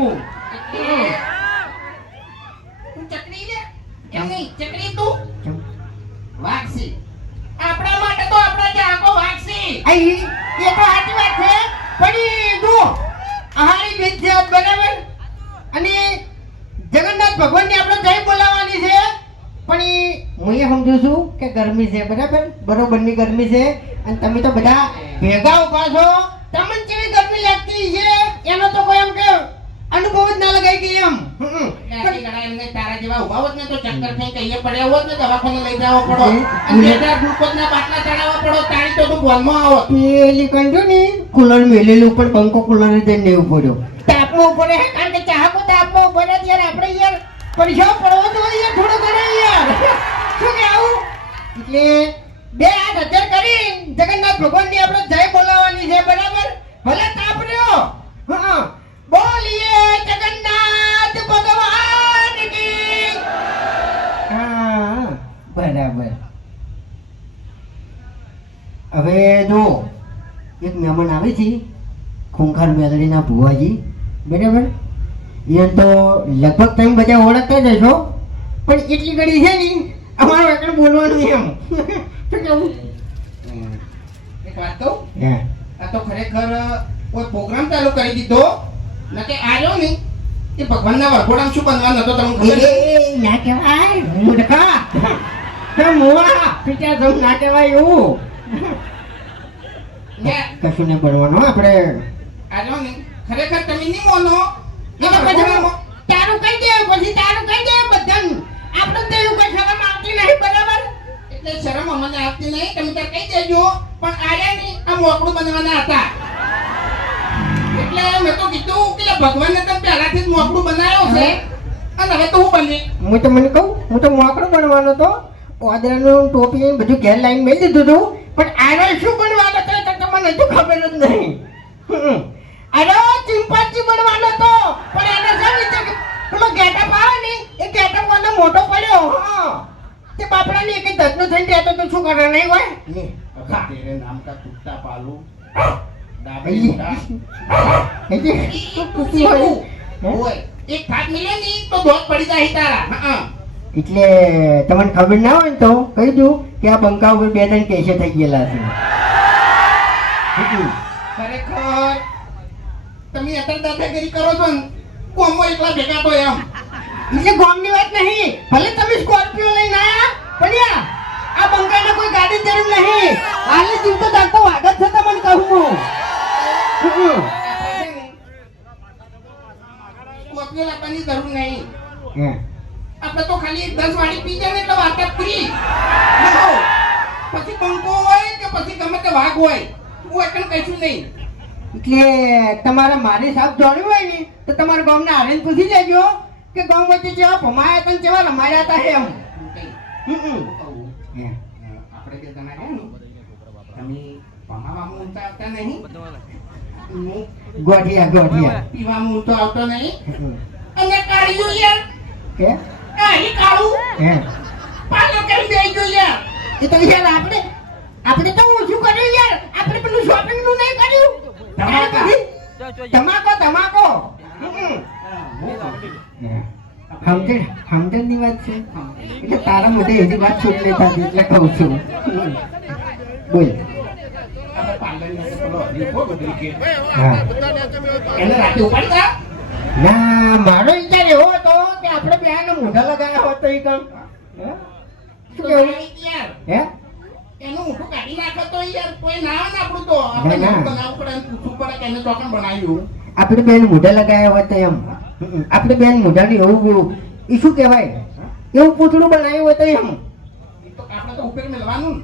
હું. તું ચકરી લે એમ નહીં ચકરી તું વાગસી આપણા માટે તો આપણા જાગો વાગસી આઈ એ તો સાચી વાત છે પણ જો આહારી બીજ છે બરાબર અને જગન્નાથ ભગવાનની આપણે જય બોલાવવાની છે પણ હું એ સમજુ છું કે ગરમી છે બરાબર બરોબરની ગરમી છે અને તમે તો બધા ભેગા ઉભા છો તમને કેવી ગરમી લાગતી છે એનો તો કોઈ એમ કે અનુભવ જ ના લગાઈ ગઈ એમ લાગી ગળા એમને તારા જેવા ઉભા હોત ને તો ચક્કર થઈ કહીએ પડ્યા હોત ને દવાખાને લઈ જવો પડો અને 2000 ગ્લુકોઝના બાટલા ચડાવવા પડો તારી તો તું બોલમાં આવો પેલી કંજો ને કુલર મેલેલું ઉપર પંખો કુલર જઈને લેવું પડ્યો તાપમાં ઉપર હે કારણ કે ચાહકો તાપમાં ઉપર જ યાર આપણે યાર પૈસા પડવો તો યાર થોડો ઘણો યાર શું કે આવું એટલે બે હાથ હજાર કરી જગન્નાથ ભગવાનની આપણે જય બોલાવવાની છે બરાબર ભલે તાપ રહ્યો હા બોલીએ જગન્નાથ ભગવાન કી હા બરાબર હવે જો એક મહેમાન આવે છે ખૂંખાર મેલડીના ભુવાજી બરાબર એ તો લગભગ તમે બધા ઓળખતા જ હશો પણ એટલી ઘડી છે ને અમારું આગળ બોલવાનું એમ શું કેવું એક વાત કહું હે આ તો ખરેખર કોઈ પ્રોગ્રામ ચાલુ કરી દીધો નકે આર્યો ને કે ભગવાનના વરઘોડામાં શું બનવાનું હતો તમને ખબર છે? ના કહેવાય મૂર્ખા તો મોવા પિતા સમ ના કહેવાય એવું ને કશું ને બનવાનું આપણે આર્યો ને ખરેખર તમે નહીં મોનો એ તો પછી તારું કહી દે પછી તારું કહી દે બધાને આપણે તો એવું કઈ શરમ આવતી નહીં બરાબર એટલે શરમ અમને આવતી નહીં તમે તો કહી દેજો પણ આર્યા ને આ મોકળું બનવાના હતા એટલે મેં તો કીધું કે ભગવાનને તમે પહેલાથી જ મોકળું બનાવ્યો છે અને હવે તો હું બની હું તો મને કહું હું તો મોકળો બનવાનો તો ઓદરાનું ટોપી બધું ઘેર લાઈન મેળ દીધું હતું પણ આનો શું બનવાનો હતો તો તમને હજુ ખબર જ નહીં આનો ચિંપાંજી બનવાનો હતો પણ આનો શું વિચાર કે પેલો ગેટઅપ આવે ને એ ગેટઅપ વાળો મોટો પડ્યો હા તે બાપડાની એક દત્તનો થઈને રહેતો તો શું કરે નહીં હોય લે અગર તેરે નામ કા કુત્તા પાલુ અલી. કુત્તી હોય એક થાક મિલે ની તો દોત પડી જાય તારા હા એટલે તમને ખબર ના હોય ને તો કહી દઉં કે આ બંકા ઉપર બે ત્રણ કેસે થઈ ગયેલા છે ખરેખર તમે અત્યારે દાદાગીરી કરો છો ને કોમો એકલા ભેગા તો એમ એટલે ગામની વાત નહીં ભલે તમે સ્કોર્પિયો લઈને આયા પણ યાર આ બંકાને કોઈ ગાડી જરૂર નહીં હાલે જીવતો દાખતો વાગત છે તમને કહું હું કોપીઓ લાવવાની જરૂર નહીં હે આપણે તો ખાલી 10 વાળી પી જાય ને એટલે વાત જ પૂરી પછી બંકો હોય કે પછી ગમે તે વાઘ હોય હું એકણ કહીશું નહીં એટલે તમારે મારી સાહેબ જોડ્યું હોય ને તો તમારા ગામના હારીને પૂછી લેજો કે ગામ વચ્ચે જેવા ભમાયા હતા ને જેવા રમાયા હતા એમ હે આપણે જે તમે કહો ને તમે ભમાવામાં ઊંચા આવતા નહીં ગોઠિયા પીવામાં ઊંચો આવતો નહીં અને કાળિયું યાર કે કાળી કાળું હે પાલો કેમ દઈ ગયો યાર એ તો યાર આપણે તો ઓછું કર્યું યાર આપણે પેલું શોપિંગ નું નહીં કર્યું ધમાકો સમજણ ની વાત છે એટલે તારા મોઢે એની વાત છૂટ લેતા હતી એટલે કહું છું બોલ આપણે પાર્લરની અંદર પેલો રીપો ડુપ્લિકેટ હા એને રાતે ઉપાડતા ના મારો વિચાર એવો હતો કે આપણે બેનો મોઢા લગાવ્યા હોત તો એ કામ શું કેવું યાર હે એનું મોઢું કાઢી નાખો તો યાર કોઈ ના આવે ને આપણું તો આપણે ના. બનાવવું પડે અને પૂછવું પડે કે એને ચોકન બનાવ્યું આપણે બેન મોઢા લગાવ્યા હોત તો એમ આપણે બેન મોઢાની એવું એ શું કહેવાય એવું પૂતળું બનાવ્યું હોય તો એમ એ તો આપણે તો ઉપર મેળવાનું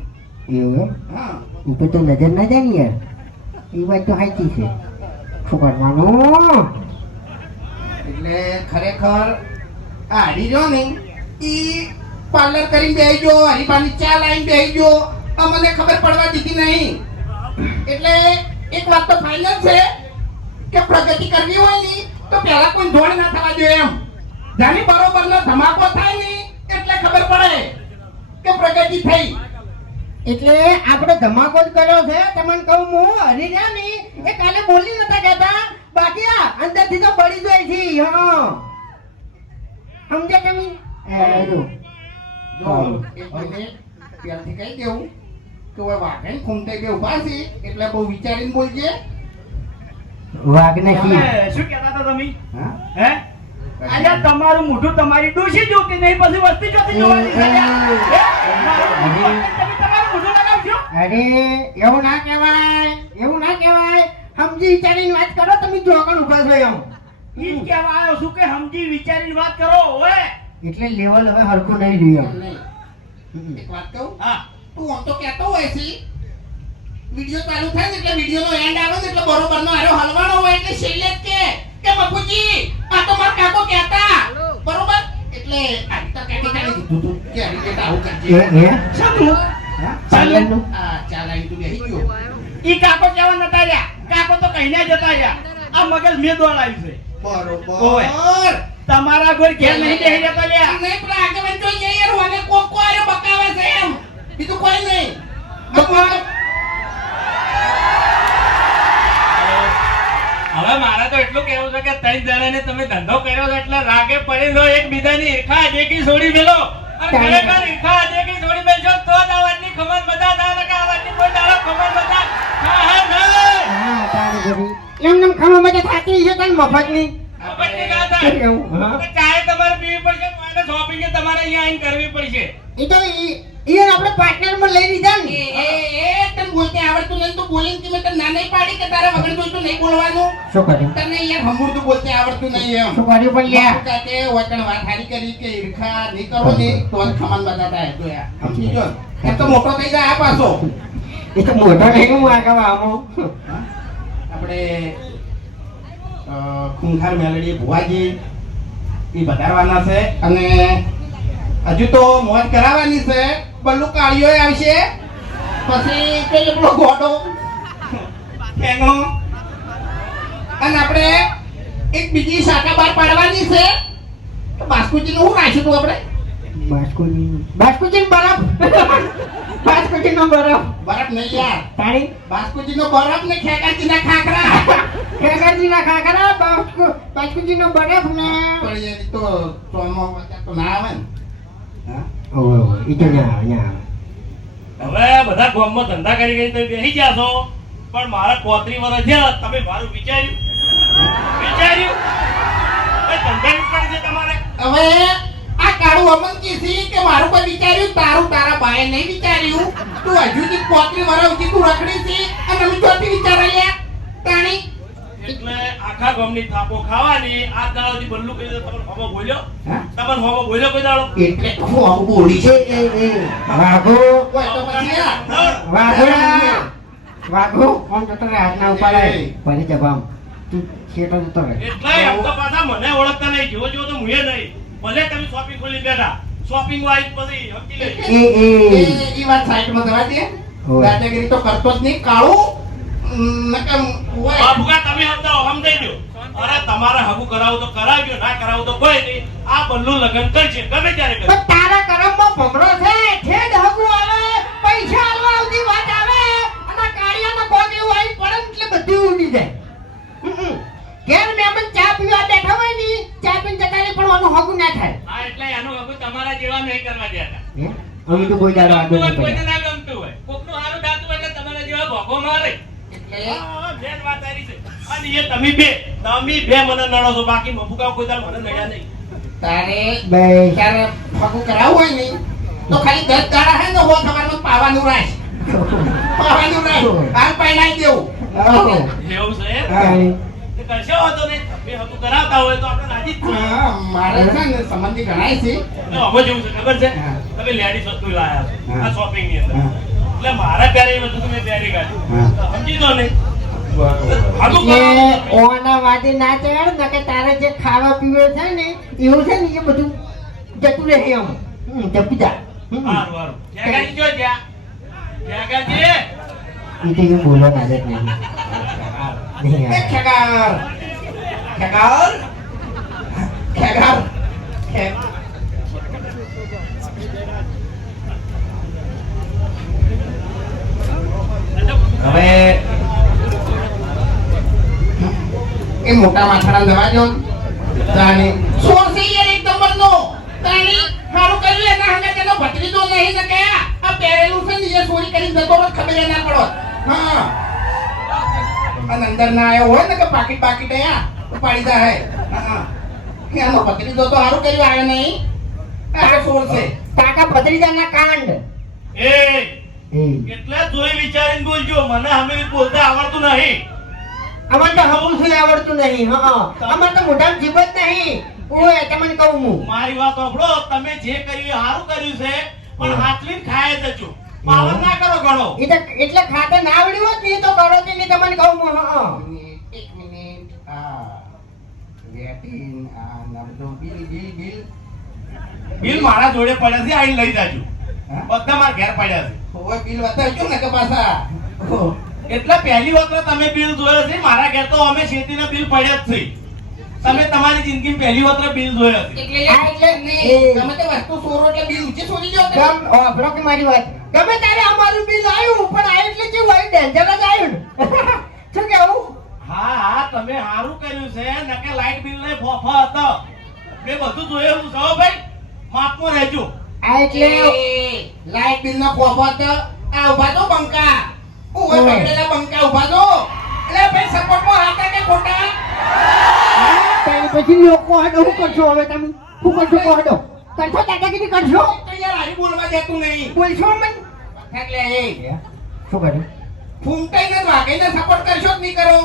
એવું એમ હા ઉપર તો નજર ના જાય ને યાર એ વાત તો સાચી છે શું કરવાનું એટલે ખરેખર આ હરી જો ને ઈ પાર્લર કરીને બેહી ગયો હરીપાની ચા લાઈન બેહી ગયો અમને ખબર પડવા દીધી નહીં એટલે એક વાત તો ફાઇનલ છે કે પ્રગતિ કરવી હોય ને તો પહેલા કોઈ ધોળ ના થવા જોઈએ એમ જાની બરોબરનો ધમાકો થાય ને એટલે ખબર પડે કે પ્રગતિ થઈ એટલે આપણે ધમાકો જ કર્યો છે તમને કહું હું હરી રહ્યા ને એ કાલે બોલી નતા કહેતા બાકી અંદરથી તો બળી જાય છે હા સમજે તમે જો એક મિનિટ ત્યારથી કહી દેવું કે ઓય વાઘણ ખૂમતે બે ઉભા છે એટલે બહુ વિચારીને બોલજે. વાઘ નથી તમે શું કહેતા હતા તમે હા હે અલ્યા તમારું મોઢું તમારી ડોશી જોતી નહીં પછી વસ્તી જોતી જોવાની છે લ્યા. હે? મારું મોઢું તમે તમારું મોઢું લગાવજો. અરે એવું ના કહેવાય એવું ના કહેવાય સમજી વિચારીને વાત કરો તમે જોકણ ઉભા છો એમ ઈ જ કહેવા આવ્યો છું કે સમજી વિચારીને વાત કરો ઓય. એટલે લેવલ હવે હરખું નહીં રહ્યું નહીં. એક વાત કહું હા તું આમ તો કહેતો હોય છે વિડિયો ચાલુ થાય ને એટલે વિડિયોનો એન્ડ આવે ને એટલે બરોબરનો આરો હલવાનો હોય એટલે છેલ્લે જ કે મફુજી આ તો મારા કાકો કહેતા બરોબર એટલે આ તો કાકી કીધું તું કે આ રીતે આવું કરજે. શાનું? હા? ચાલવાનું આ ચાલ આઈ તું બેહી ગયો. ઈ કાકો કેવા નતા રહ્યા કાકો તો કહીને જતા રહ્યા આ મગજ મેં દોડાવ્યું છે બરોબર. તમારા કોઈ ઘેર નહીં બેહી જતા લ્યા. નહીં પેલા આગેવાન જોઈ જઈએ યાર મને કોકો આયો બકાવે છે એમ બીજું કોઈ નહીં. હવે મારે તો એટલું કહેવું છે કે ત્રણ જણાને તમે ધંધો કર્યો છે એટલે રાગે પડેલો એકબીજાની ઈર્ખા અદેકી છોડી મેલો અને ખરેખર ઈર્ખા અદેકી છોડી મેલશો તો જ આ વાતની ખબર બધા થાય કે આ વાતની કોઈ દાડો ખબર બધા થાય નહીં. હા તારું ઘરી એમ નમ ખાવા માટે થાકી છે તને મફતની ખબરની ના થાય. એવું, હા. તો ચાય તમારે પીવી પડશે અને શોપિંગ તમારે અહીંયા આવીને કરવી પડશે. એ તો ઈ આપણે પાર્ટનરમાં લઈ લીધા ને એ તને બોલતે આવડતું નહીં તો બોલીને કે મેં તને ના નહીં પાડી કે તારા વગર જોઈતું નહીં બોલવાનું. શું કર્યું તને યાર હમુરતું બોલતે આવડતું નહીં એમ. શું કર્યું પણ લ્યા કાકે વચન વાત હારી કરી કે ઈર્ખા નહીં કરો ને તો જ ખમાન બતાતા હે તો યાર સમજી જો એ તો મોટો થઈ જાય આ પાછો. એ તો મોટો નહીં હું આગળ આવો આપણે ખૂંખાર મેલડી ભુવાજી એ વધારવાના છે અને હજુ તો મોજ કરાવવાની છે. બલ્લુ કાળીઓ આવશે પછી પેલો પેલો ગોડો એનો અને આપણે એક બીજી શાખા બહાર પાડવાની છે. તો બાસ્કુજીનું શું રાખ્યું તું આપણે બાસ્કુજી બરફ બાસ્કુજી નો બરફ બરફ નહીં યાર તાણી બાસ્કુજીનો બરફ ને ખેકાજીના ખાખરા ખેગાજી ના ખાખરા બાસ્કુજી નો બરફ ને પણ એ તો ચોમો તો ના આવે ને. હા ઓય ઓય ઈ તો ના હવે બધા ગામમાં ધંધા કરી ગઈ તો બેસી ગયા છો પણ મારા 35 વર્ષ થયા તમે મારું વિચાર્યું ભાઈ ધંધા ઉપર છે તમારે. હવે આ કાળું અમન કીધી કે મારું કોઈ વિચાર્યું તારું તારા બાએ નહીં વિચાર્યું તું હજુ થી 35 વર્ષ સુધી તું રખડી છે અને અમે ચોથી વિચારેલા તાણી એટલે આખા ગામની થાપો ખાવાની આ દાડોથી બલ્લુ કહી દે તમને હોમો બોલ્યો હા? તમને હોમો બોલ્યો કોઈ દાડો એટલે હું આવું બોલી છે વાઘો ઓય તો પછી આ વાઘો કોણ જતો રે હાથના ઉપાડાય ભરી જવામ તું છેટો જતો રે એટલે એમ તો પાછા મને ઓળખતા નહીં જેવો જેવો તો હું એ નહીં ભલે તમે શોપિંગ ખોલી બેઠા શોપિંગ વાળી પછી સમજી લે એ વાત સાઈડમાં જવા દે ઓય. દાદાગીરી તો કરતો જ નહીં કાળું નકમ ઓય બાબુકા તમે સમજાઈ દો અરે તમારે હગુ કરાવું તો કરાવજો ના કરાવું તો કોઈ નહીં આ બલ્લુ લગન કરશે ગમે ત્યારે કરશે. પણ તારા કરમમાં ભમરો છે ઠેડ હગુ આવે પૈસા આલવા આવતી વાત આવે અને કાળિયાનો કોક એવું આવી પડે ને એટલે બધું ઉડી જાય ઘેર મહેમાન ચા પીવા બેઠા હોય ને ચા પીને જતા રહે પણ આનું હગુ ના થાય હા એટલે એનું હગુ તમારા જેવા નહીં કરવા દેતા. અમે તો કોઈ દાડો આડો ગમતું હોય, નહીં કોઈને કર્યા. ના ગમતું હોય કોકનું સારું થતું હોય એટલે તમારા જેવા ભોગો મારે. હા, બેન વાત હારી છે. અને એ તમે બે મને નડો છો બાકી મફુકા કોઈ દાડો મને નડ્યા નહીં. તારે બે ત્યારે ફગું કરાવવું હોય ને તો ખાલી 10 દાડા હે ને હો સવારમાં પાવાનું રાખ હાલ પહેરાઈ દેવું. આવો. એવું છે એમ? હા. એ કશો વાંધો નહીં. તમે હગુ કરાવતા હોય તો આપણે રાજી જ છીએ. હા, મારે છે ને સંબંધી ગણાય છે તો હવે જેવું છે ખબર છે હા. તમે લેડીઝ વસ્તુ લાયા છો હા. આ શોપિંગ ની અંદર હા. એટલે મારા પ્યારે એ વસ્તુ તમે પ્યારી કાઢી હા. તો સમજી દો ને હગુ એટલે કરાવો. ઓના વાદે ના ચડ ને કે તારે જે ખાવા પીવે છે ને એવું છે ને એ બધું જતું રહે એમ જપી જા હારું હારું જગાજી જો જ્યાં જગાજી એ તો એવું બોલો ના દે નહીં એ ખેગાર ખેગાર ખેગાર ખેગાર હવે એ મોટા માથાડા દવા દો તાણી સોળસે યાર એક નંબરનો તાણી મારું કર્યું એના હંગે તેનો ભત્રીજો નહીં ને કે આ પહેરેલું છે ને એ ચોરી કરીને જતો હોત ખબર ના પડો હા અને અંદર ના આવ્યો હોય ને કે પાકીટ પાકીટ અહીંયા તો પાડી જાય હા એનો ભત્રીજો તો સારું કર્યું આવ્યો નહીં આ સોળસે કાકા ભત્રીજાના કાંડ એ એટલે જોઈ વિચારીને બોલજો મને અમે બોલતા આવડતું નહીં અમારે તો હમું શું આવડતું નહીં હા અમારે તો મોઢામાં જીભ જ નહીં ઓય તમને કહું હું મારી વાત સાંભળો તમે જે કર્યું એ સારું કર્યું છે પણ હાથવીને ખાય જજો પાવર ના કરો ઘણો એ તો એટલે ખાતે ના આવડ્યું હોત ને એ તો કરો તે નહીં તમને કહું હું હા એક મિનિટ આ વેટિંગ આ નબળો બિલ બિલ બિલ બિલ મારા જોડે પડે છે આઈને લઈ જાજો હા? બધા મારા ઘેર પડ્યા ઓય બિલ બતાવજો ને કે પાછા છે એટલે પહેલી વખત તમે બિલ જોયો છે મારા ઘેર તો અમે શેતીના બિલ પડ્યા જ છે તમે તમારી જિંદગીમાં પહેલી વખત બિલ જોયો છે એટલે આ એટલે તમે તે વસ્તુ ચોરો એટલે બિલ ઊંચી ચોરી જો તમે ગમ ઓભરો કે મારી વાત ગમે તારે અમારું બિલ આવ્યું પણ આ એટલે કેવું આવ્યું ડેન્જર જ આવ્યું શું કેવું હા હા તમે સારું કર્યું છે નકે લાઈટ બિલ ને ફોફા હતો મેં બધું જોયેલું છે હો ભાઈ માપમાં રહેજો આ એટલે લાઈટ બિલ નો ખોફત આ ઉભા તો બંકા ઓય પકડેલા બંકા ઉભા તો એટલે ભાઈ સપોર્ટ માં હતા કે ખોટા ત્યાર પછી લોકો હાડો શું કરશો હવે તમે શું કરશો હાડો કરશો દાદાગીરી કરશો તો યાર હારી બોલવા દેતું નહીં બોલશો મને એટલે એ શું કર્યું ફૂમટાઈને વાગીને સપોર્ટ કરશો કે નહીં કરો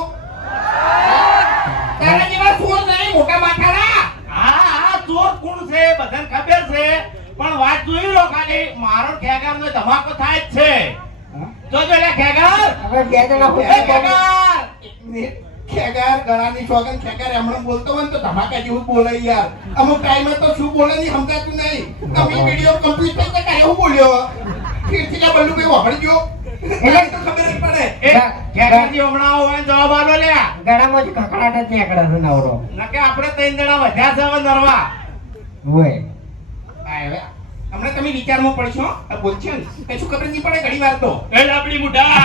તારા જેવા ફોન નહીં મોટા માથાડા હા હા ચોર કોણ છે બધાને ખબર છે પણ વાત જોઈ લો ખાલી મારો ખેગાર નો ધમાકો થાય જ છે જોજો લે ખેગાર હવે બે જણા એ ખેગાર ખેગાર ગળાની સોગન ખેગાર હમણાં બોલતો હોય ને તો ધમાકા જેવું બોલે યાર અમુક ટાઈમે તો શું બોલે નહીં સમજાતું નહીં તમે વિડિયો કમ્પ્યુટર કે કાંઈ એવું બોલ્યો ફીરથી કા બલ્લુભાઈ વાપરી ગયો એટલે તો ખબર જ પડે એ ખેગારજી હમણાં આવો હોય જવાબ આલો લે ગળામાં જ કકડાટ જ નીકળે છે નવરો નકે આપણે ત્રણ જણા વધ્યા છે હવે નરવા હોય આ હવે હમણાં તમે વિચારમાં પડશો આ બોલશો ને કશું ખબર નહીં પડે ઘણી વાર તો એ લાપડી મુઢા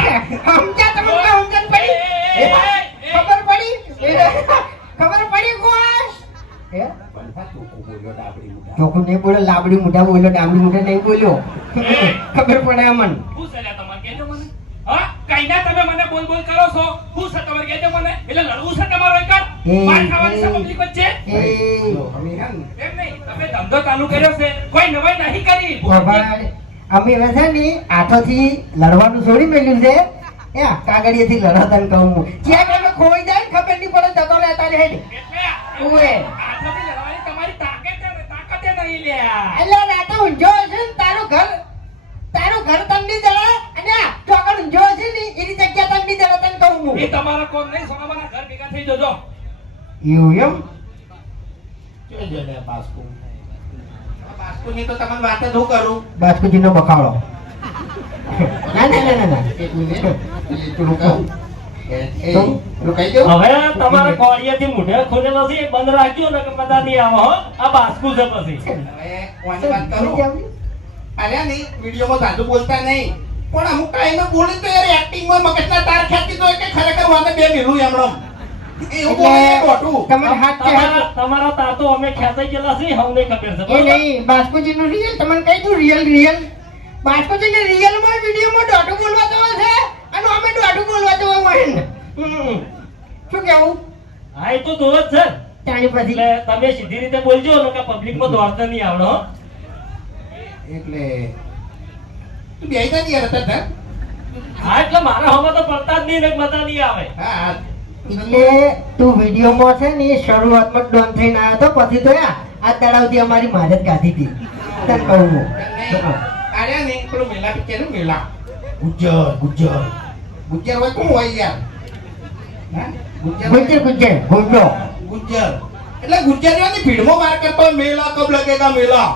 સમજ્યા તમે સમજણ પડી એ ભાઈ, ખબર પડી ખબર પડી કોશ હે ચોખ્ખું નહીં બોલ્યો લાબડી મોઢા બોલ્યો ડાબડી મોઢા નહીં બોલ્યો ખબર પડે અમન શું છે લ્યા તમારે કહેજો મને હા કઈ ના તમે મને બોલ બોલ કરો છો શું છે તમારે કહેજો મને એટલે લડવું છે તમારો એકર માર ખાવાની છે પબ્લિક વચ્ચે એ એમ નહીં તમે ધંધો ચાલુ કર્યો છે કોઈ નવાઈ નહીં કરી બાબા, અમે હવે છે ને હાથોથી લડવાનું છોડી મેલ્યું છે એ કાગળિયેથી લડતા ને કહું હું ક્યાં તમે ખોઈ જાય ને ખબર નહીં પડે જતો રહેતા રે હેડ એટલે ઓએ આટલાથી લડવાની તમારી તાકાતે નહીં લ્યા એટલે રાતે ઊંઝો હશે ને તારું ઘર તંડી જળે અને આ ચોકડ ઊંઝો હશે ને એની જગ્યા તંડી જળે તને કહું હું એ તમારા કોમ નહીં સોનામાના ઘર ભેગા થઈ જજો એવું એમ જોજો લે બાસ્કુ બાસ્કુની તો તમને વાત જ હું કરું બાસ્કુજીનો બખાડો ના ના ના ના એક મિનિટ પેલું કહું રોકાઈ જાઓ હવે તમારે કોળિયાથી મુઢે ખોલેલો છે એ બંધ રાખજો ને કે બધા નહીં આવો હો આ બાસ્કુ છે પછી હવે કોની વાત કરું અલ્યા નહીં વિડીયોમાં સાદું બોલતા નહીં પણ અમુક ટાઈમે બોલે તો યાર એક્ટિંગમાં મગજના તાર ખેંચી દો કે ખરેખર વાતે બે મિલું એમણો એવું બોલે ખોટું તમારે હાથ છે હાથ તમારા તાતો અમે ખેંચાઈ ગયેલા છીએ હમને ખબર છે એ બરોબર? નહીં બાસ્કુજીનું રિયલ તમને કહી દઉં રિયલ બાસ્કુજીને રિયલમાં વિડીયોમાં દોઢું બોલવા તો છે અને અમે દોઢું બોલવા તો હોય ને શું કેવું હા એ તો દોર જ છે તાણી પછી એટલે તમે સીધી રીતે બોલજો ને કે પબ્લિકમાં દોડતા નહીં આવડો હો. એટલે તું બેહી જા યાર અત્યારે હા એટલે મારા હોમાં તો પડતા જ નહીં ને બધા નહીં આવે હા હા એટલે તું વિડીયોમાં છે ને એ શરૂઆતમાં ડોન થઈને આવ્યો તો પછી તો આ તળાવથી અમારી મહારત ગાધી હતી તને કહું હું આર્યા નહીં પેલું મેલા પિક્ચર મેલા ગુજ્જર હોય કોણ હોય યાર હા ગુજ્જર ગુંજો ગુજ્જર એટલે ગુજ્જરીઓની ભીડમાં વાર કરતો હોય, મેલા કબ લગેગા મેલા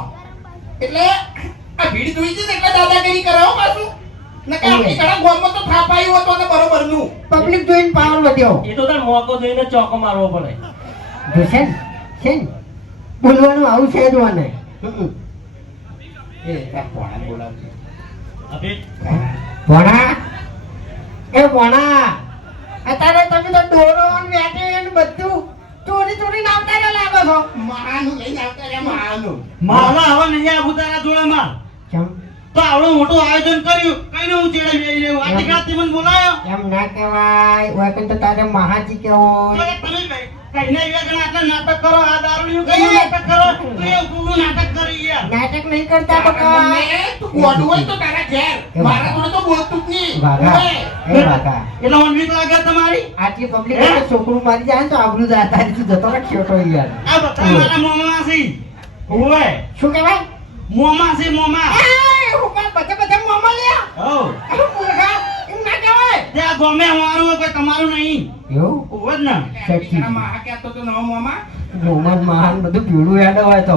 એટલે આ ભીડ જોઈ છે ને એટલે દાદાગીરી કરાવો પાછું નકે આપણી ઘણા ગામમાં તો થાપાયું હતો ને બરોબરનું પબ્લિક જોઈને પાવર વધ્યો એ તો તાર મોકો જોઈને ચોકો મારવો પડે જોશે ને છે ને બોલવાનું આવું છે જ મને એ તાર કોણ બોલાવજે અભી ભણા અત્યારે તમે તો દોરો ને વેટે ને બધું બોલો છો મહાનું લઈને આવતા રહ્યા મહાનું મારા હવે નહીં આવું તારા જોડેમાં કેમ તો આવડું મોટું આયોજન કર્યું કઈને હું ચેડે બેહી રહ્યો આથી ખાતી મને બોલાયો એમ ના કહેવાય વાકન તો તારે મહાજી કેવો તો તમે કઈને વેગણા આટલા નાટક કરો આ દારૂડિયું કઈ નાટક કરો તું એ પૂરું નાટક કરી યાર નાટક નહીં કરતા બકા તું ગોડું હોય તો તારા ઘેર મારા જોડે તો બોલતું જ નહીં વાગા ઓવે. એ વાગા એટલે મને બીક લાગે તમારી આટલી પબ્લિક માટે છોકરું મારી જાય ને તો આબરૂ જાતા તું જતો રહે છોટો યાર આ બધા મારા મોમાં છે ઓવે શું કહેવાય મોમાં છે મોમાં એ હું કાં બધા મોમાં લ્યા હો મૂર્ખા એમ ના કહેવાય ત્યાં ગમે અમારું હોય કોઈ તમારું નહીં એવું ઓવે જ ને તારા મહા કહેતો તો નવો મોમાં મોહમ્મદ મહાન બધું પીળું યાદ હોય તો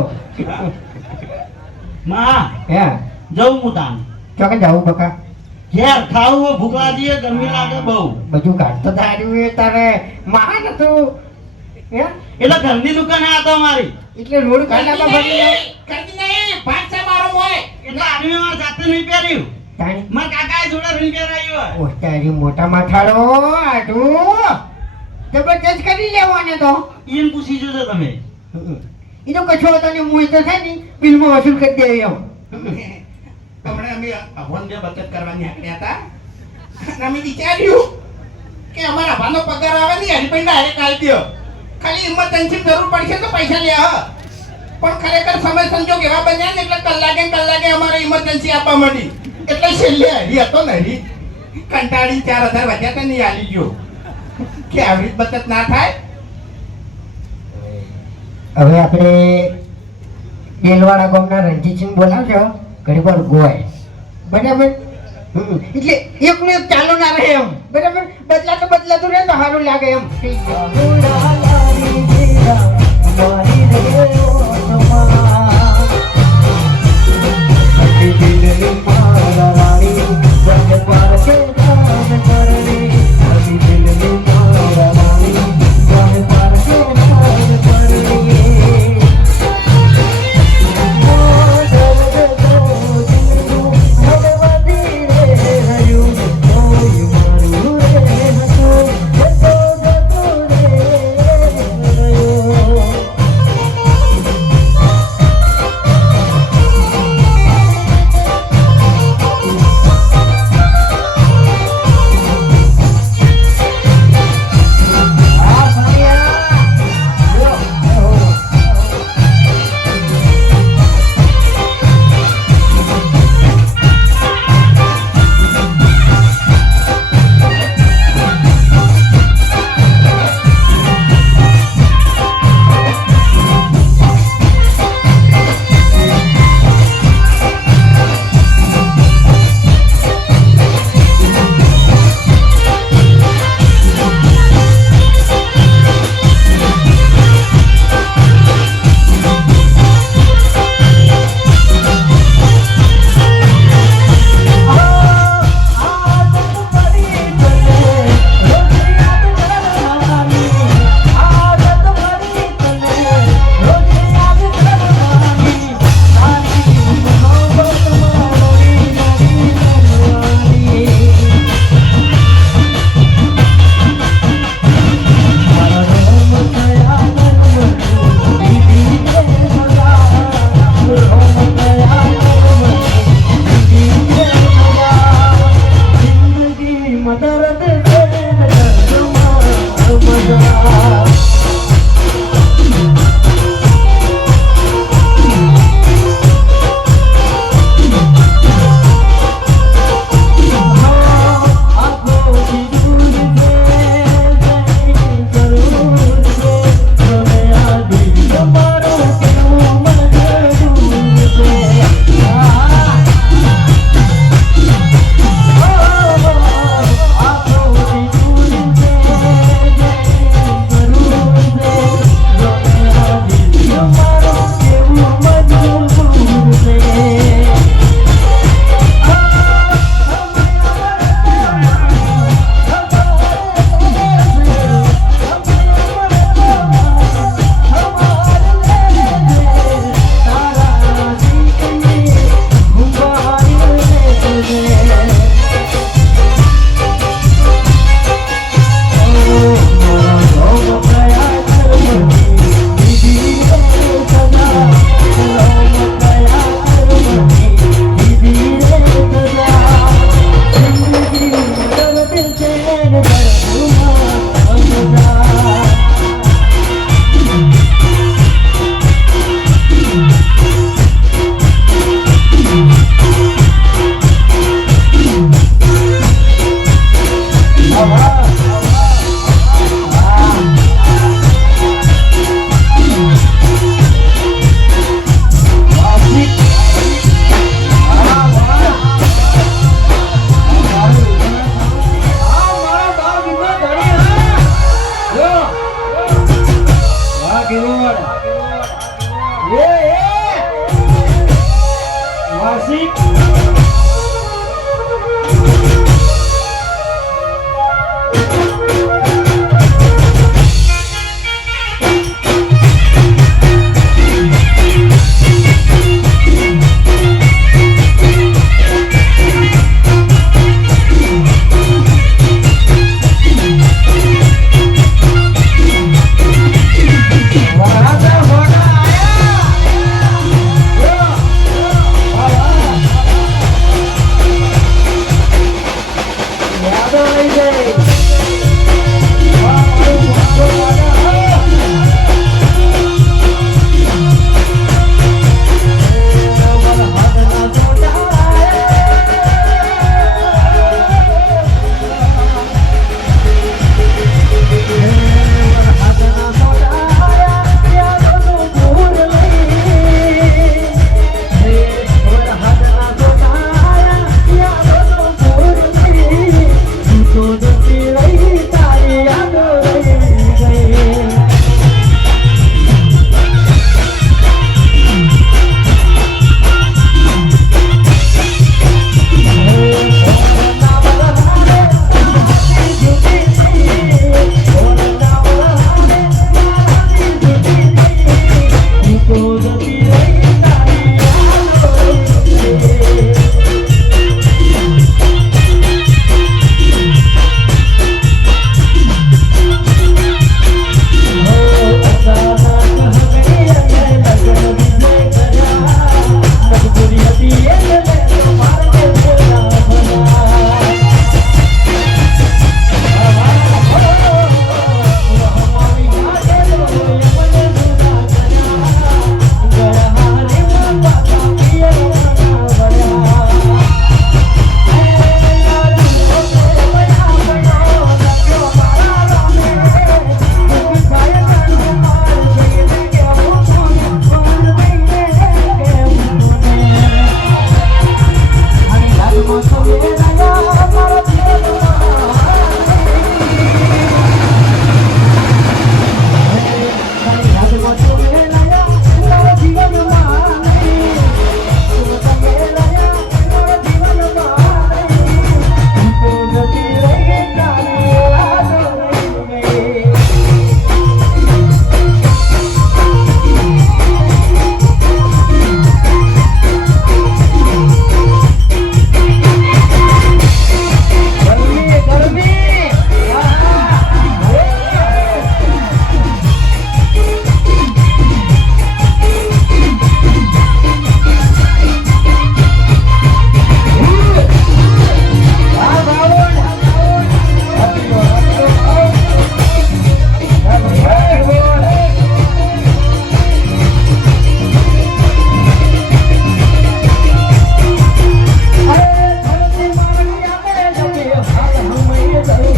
માં હે જવું હું તાન ચોકે જાવું બકા ઘેર ખાવું હોય ભૂખ લાગી ગરમી લાગે બહુ બધું કાઢતો તાર્યું એ તારે મહાન હતું હે એટલે ઘરની દુકાન આ તો અમારી એટલે રોડ કાઢામાં ભરી લે કરતી નહીં ભાત છે મારો મોય એટલે આદમી મારા જાતે નહીં પહેર્યું તાણી મારા કાકાએ જોડે રીંગ પહેરાયું હોય ઓ તારી મોટા માથાડો આટું જબરજસ્ત કરી લેવાને તો એમ પૂછી જોજો તમે એ તો કશો હતો ને હું તો છે ને બિલમાં વસૂલ કરી દે એમ હમણાં અમે અભણ જે બચત કરવાની આંકડ્યા હતા અને અમે વિચાર્યું કે અમારા ભાનો પગાર આવે ને હરિભાઈ ડાયરેક્ટ આવી દો ખાલી ઇમરજન્સી જરૂર પડશે તો પૈસા લે હ પણ ખરેખર સમય સંજોગ એવા બન્યા ને એટલે કલાકે અમારે ઇમરજન્સી આપવા માંડી એટલે છેલ્લે હરી હતો ને હરી કંટાળી 4000 વધ્યા તો નહીં આલી ગયો કે આવી રીત બચત ના થાય હવે આપણે ડેલવાડા ગામના રણજીતસિંહ બોલાવજો ઘણી વાર ગોય બરાબર એટલે એકનું એક ચાલુ ના રહે એમ બરાબર બદલાતું રહે તો સારું લાગે એમ યાદો લઈ જાય વાહ મારું વાંધો લાગે Hey,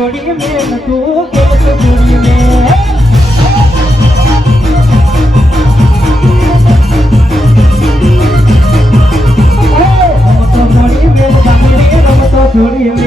जोड़ी में तू जोड़ी में जोड़ी में